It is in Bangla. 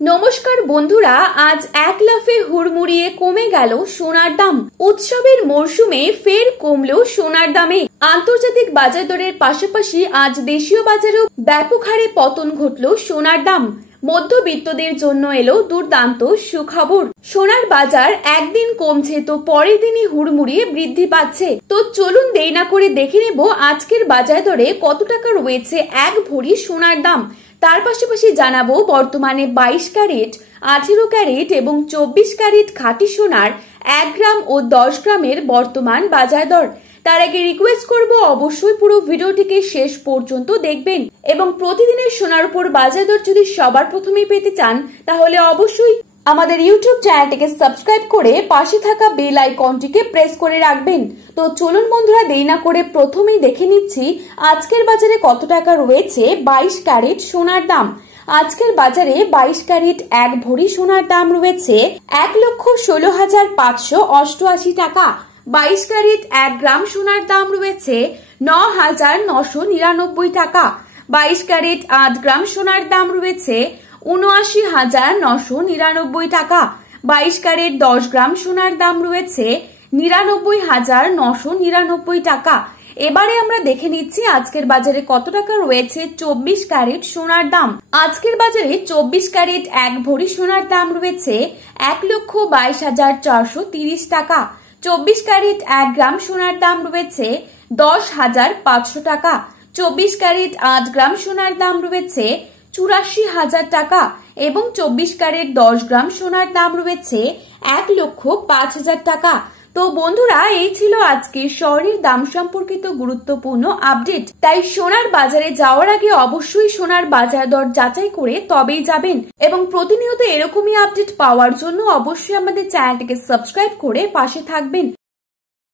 নমস্কার বন্ধুরা, আজ এক লাফে হুড়মুড়িয়ে কমে গেল সোনার দাম। উৎসবের মরশুমে ফের কমলো সোনার দামে। আন্তর্জাতিক বাজার দরের পাশাপাশি আজ দেশীয় বাজারেও ব্যাপক হারে পতন ঘটল সোনার দাম। মধ্যবিত্তদের জন্য এলো দুর্দান্ত সুখবর। সোনার বাজার একদিন কমছে তো পরের দিনই হুড়মুড়িয়ে বৃদ্ধি পাচ্ছে। তো চলুন দেরি না করে দেখে নেব আজকের বাজার দরে কত টাকা রয়েছে এক ভরি সোনার দাম। তার পাশাপাশি জানাবো বর্তমানে 22 ক্যারেট, 18 ক্যারেট এবং 24 ক্যারেট খাঁটি সোনার 1 গ্রাম ও 10 গ্রামের বর্তমান বাজার দর। তার আগে রিকোয়েস্ট করব অবশ্যই পুরো ভিডিওটিকে শেষ পর্যন্ত দেখবেন এবং প্রতিদিনের সোনার উপর বাজার দর যদি সবার প্রথমেই পেতে চান তাহলে অবশ্যই আমাদের ইউটিউব চ্যানেলটিকে সাবস্ক্রাইব করে পাশে থাকা বেল আইকনটিকে প্রেস করে রাখবেন। তো চলুন বন্ধুরা দেরি না করে প্রথমেই দেখে নিচ্ছি আজকের বাজারে কত টাকা রয়েছে 22 ক্যারেট সোনার দাম। আজকের বাজারে 22 ক্যারেট এক ভরি সোনার দাম রয়েছে 1,16,588 টাকা। 22 ক্যারেট 1 গ্রাম সোনার দাম রয়েছে 9,999 টাকা। 22 ক্যারেট 8 গ্রাম সোনার দাম রয়েছে 79,999 টাকা। 22 ক্যারেট 10 গ্রাম সোনার দাম রয়েছে 99,999 টাকা। এবারে আমরা দেখে নিচ্ছি আজকের বাজারে কত টাকা রয়েছে 24 ক্যারেট সোনার দাম। আজকের বাজারে 24 ক্যারেট এক ভরি সোনার দাম রয়েছে 1,22,430 টাকা। 24 ক্যারেট 1 গ্রাম সোনার দাম রয়েছে 10,500 টাকা। 24 ক্যারেট 8 গ্রাম সোনার দাম রয়েছে 84,000 টাকা এবং 24 ক্যারেট 10 গ্রাম সোনার দাম রয়েছে 1,05,000 টাকা। তো বন্ধুরা, এই ছিল আজকে স্বর্ণের দাম সম্পর্কিত গুরুত্বপূর্ণ আপডেট। তাই সোনার বাজারে যাওয়ার আগে অবশ্যই সোনার বাজার দর যাচাই করে তবেই যাবেন এবং প্রতিনিয়ত এরকমই আপডেট পাওয়ার জন্য অবশ্যই আমাদের চ্যানেলটিকে সাবস্ক্রাইব করে পাশে থাকবেন।